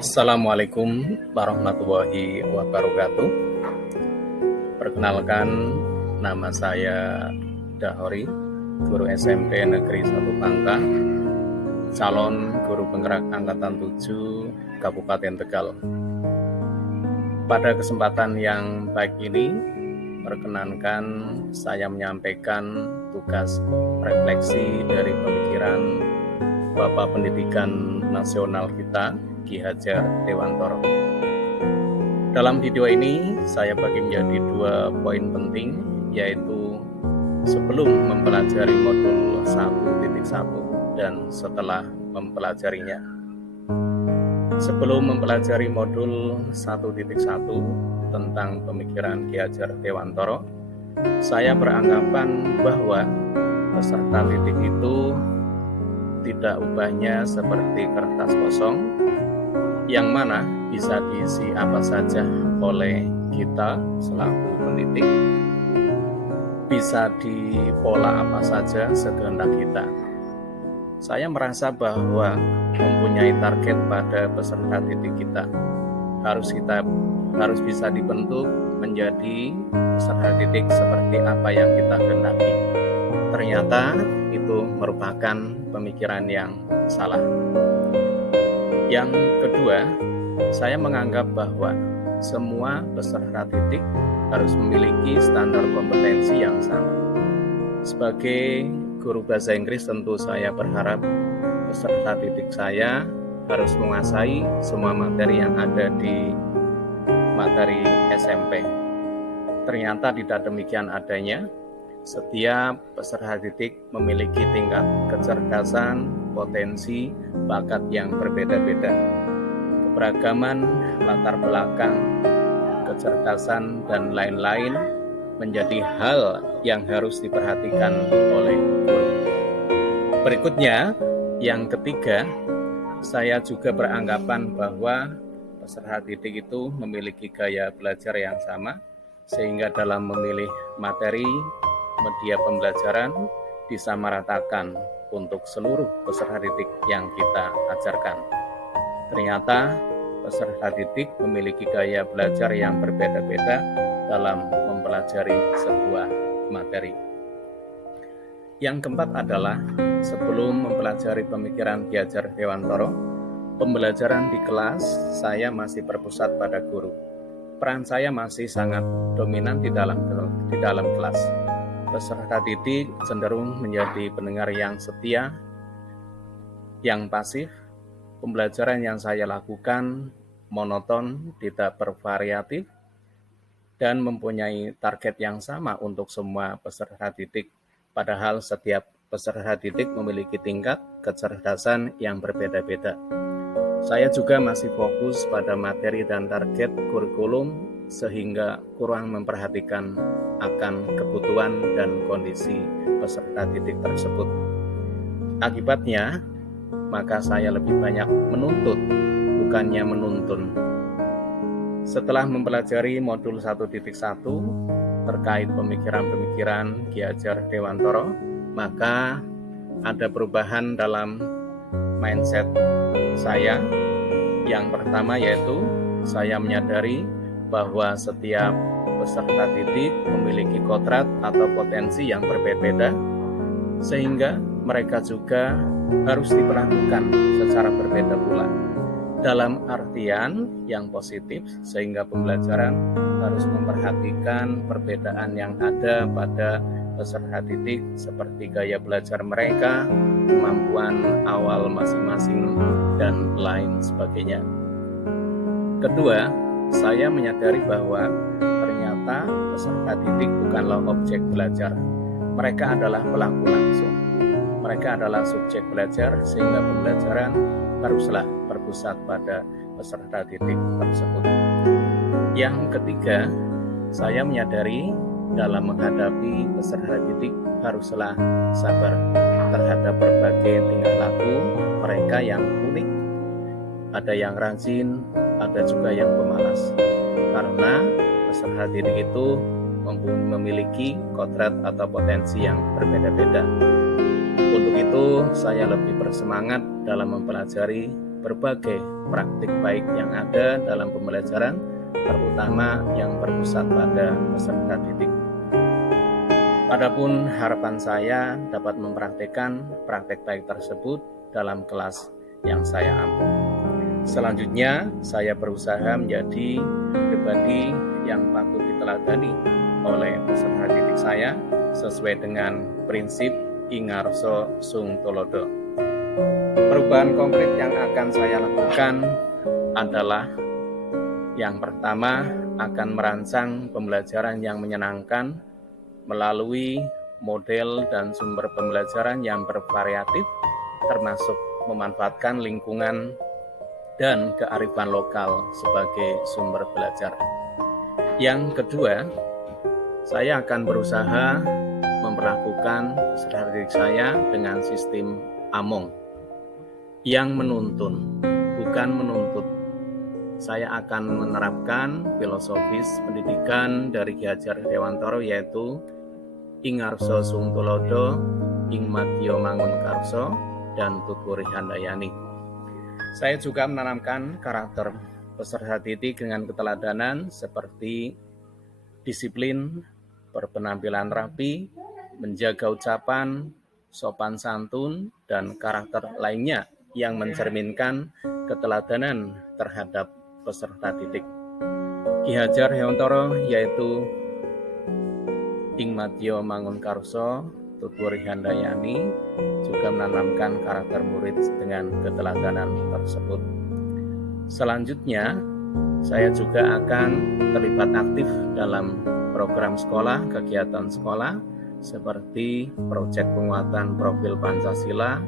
Assalamualaikum warahmatullahi wabarakatuh. Perkenalkan, nama saya Dahori, guru SMP Negeri 1 Bangka, calon guru penggerak Angkatan 7 Kabupaten Tegal. Pada kesempatan yang baik ini, perkenankan saya menyampaikan tugas refleksi dari pemikiran Bapak Pendidikan Nasional kita, Ki Hajar Dewantoro. Dalam video ini saya bagi menjadi 2 poin penting, yaitu sebelum mempelajari modul 1.1 dan setelah mempelajarinya. Sebelum mempelajari modul 1.1 tentang pemikiran Ki Hajar Dewantoro, saya beranggapan bahwa peserta didik itu tidak ubahnya seperti kertas kosong, yang mana bisa diisi apa saja oleh kita selaku pendidik, bisa dipola apa saja sekehendak kita. Saya merasa bahwa mempunyai target pada peserta didik kita harus bisa dibentuk menjadi peserta didik seperti apa yang kita kehendaki. Ternyata itu merupakan pemikiran yang salah. Yang kedua, saya menganggap bahwa semua peserta didik harus memiliki standar kompetensi yang sama. Sebagai guru bahasa Inggris, tentu saya berharap peserta didik saya harus menguasai semua materi yang ada di materi SMP. Ternyata tidak demikian adanya. Setiap peserta didik memiliki tingkat kecerdasan, potensi, bakat yang berbeda-beda. Keberagaman latar belakang, kecerdasan, dan lain-lain menjadi hal yang harus diperhatikan oleh guru. Berikutnya, yang ketiga, saya juga beranggapan bahwa peserta didik itu memiliki gaya belajar yang sama, sehingga dalam memilih materi, media pembelajaran disamaratakan untuk seluruh peserta didik yang kita ajarkan. Ternyata peserta didik memiliki gaya belajar yang berbeda-beda dalam mempelajari sebuah materi. Yang keempat adalah, sebelum mempelajari pemikiran Ki Hajar Dewantoro, pembelajaran di kelas saya masih berpusat pada guru. Peran saya masih sangat dominan di dalam kelas. Peserta didik cenderung menjadi pendengar yang setia, yang pasif. Pembelajaran yang saya lakukan monoton, tidak bervariatif, dan mempunyai target yang sama untuk semua peserta didik. Padahal setiap peserta didik memiliki tingkat kecerdasan yang berbeda-beda. Saya juga masih fokus pada materi dan target kurikulum, sehingga kurang memperhatikan akan kebutuhan dan kondisi peserta didik tersebut. Akibatnya, maka saya lebih banyak menuntut, bukannya menuntun. Setelah mempelajari modul 1.1 terkait pemikiran-pemikiran Ki Hajar Dewantoro, maka ada perubahan dalam mindset saya. Yang pertama yaitu saya menyadari bahwa setiap peserta didik memiliki kodrat atau potensi yang berbeda-beda, sehingga mereka juga harus diperlakukan secara berbeda pula. Dalam artian yang positif, sehingga pembelajaran harus memperhatikan perbedaan yang ada pada peserta didik, seperti gaya belajar mereka, kemampuan awal masing-masing, dan lain sebagainya. Kedua, saya menyadari bahwa ternyata peserta didik bukanlah objek belajar. Mereka adalah pelaku langsung. Mereka adalah subjek belajar, sehingga pembelajaran haruslah berpusat pada peserta didik tersebut. Yang ketiga, saya menyadari dalam menghadapi peserta didik haruslah sabar terhadap berbagai tingkah laku mereka yang unik. Ada yang rajin, ada juga yang pemalas. Karena peserta didik itu memiliki kodrat atau potensi yang berbeda-beda. Untuk itu, saya lebih bersemangat dalam mempelajari berbagai praktik baik yang ada dalam pembelajaran, terutama yang berpusat pada peserta didik. Adapun harapan saya dapat mempraktikkan praktek baik tersebut dalam kelas yang saya ampu. Selanjutnya, saya berusaha menjadi pribadi yang patut diteladani oleh peserta didik saya sesuai dengan prinsip Ingarso Sung Tulodo. Perubahan konkret yang akan saya lakukan adalah yang pertama, akan merancang pembelajaran yang menyenangkan melalui model dan sumber pembelajaran yang bervariatif, termasuk memanfaatkan lingkungan dan kearifan lokal sebagai sumber belajar. Yang kedua, saya akan berusaha memperlakukan peserta didik saya dengan sistem AMONG yang menuntun, bukan menuntut. Saya akan menerapkan filosofis pendidikan dari Ki Hajar Dewantara, yaitu Ingarso Sung Tulodo, Ingmadya Mangunkarso, dan Tutwuri Handayani. Saya juga menanamkan karakter peserta didik dengan keteladanan seperti disiplin, berpenampilan rapi, menjaga ucapan, sopan santun, dan karakter lainnya yang mencerminkan keteladanan terhadap peserta didik. Ki Hajar Dewantara yaitu Ingmadya Mangunkarso, Tutwuri Handayani juga menanamkan karakter murid dengan keteladanan tersebut. Selanjutnya, saya juga akan terlibat aktif dalam program sekolah, kegiatan sekolah seperti proyek penguatan profil Pancasila,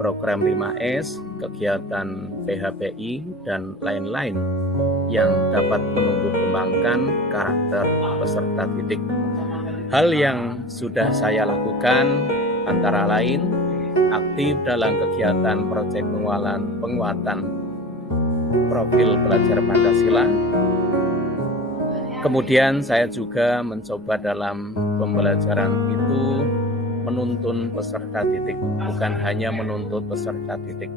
program 5S, kegiatan PHBI, dan lain-lain yang dapat menumbuh kembangkan karakter peserta didik. Hal yang sudah saya lakukan antara lain aktif dalam kegiatan proyek penguatan profil pelajar Pancasila. Kemudian saya juga mencoba dalam pembelajaran itu menuntun peserta didik, bukan hanya menuntut peserta didik.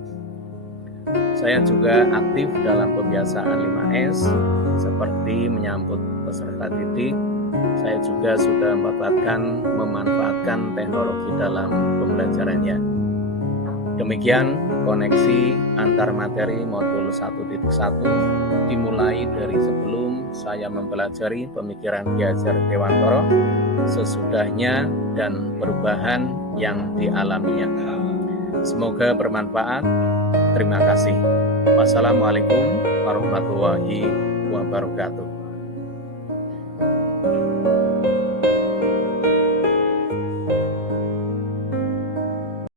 Saya juga aktif dalam pembiasaan 5S seperti menyambut peserta didik. Saya juga sudah memanfaatkan teknologi dalam pembelajarannya. Demikian koneksi antar materi modul 1.1 dimulai dari sebelum saya mempelajari pemikiran Ki Hajar Dewantara, sesudahnya, dan perubahan yang dialaminya. Semoga bermanfaat. Terima kasih. Wassalamualaikum warahmatullahi wabarakatuh.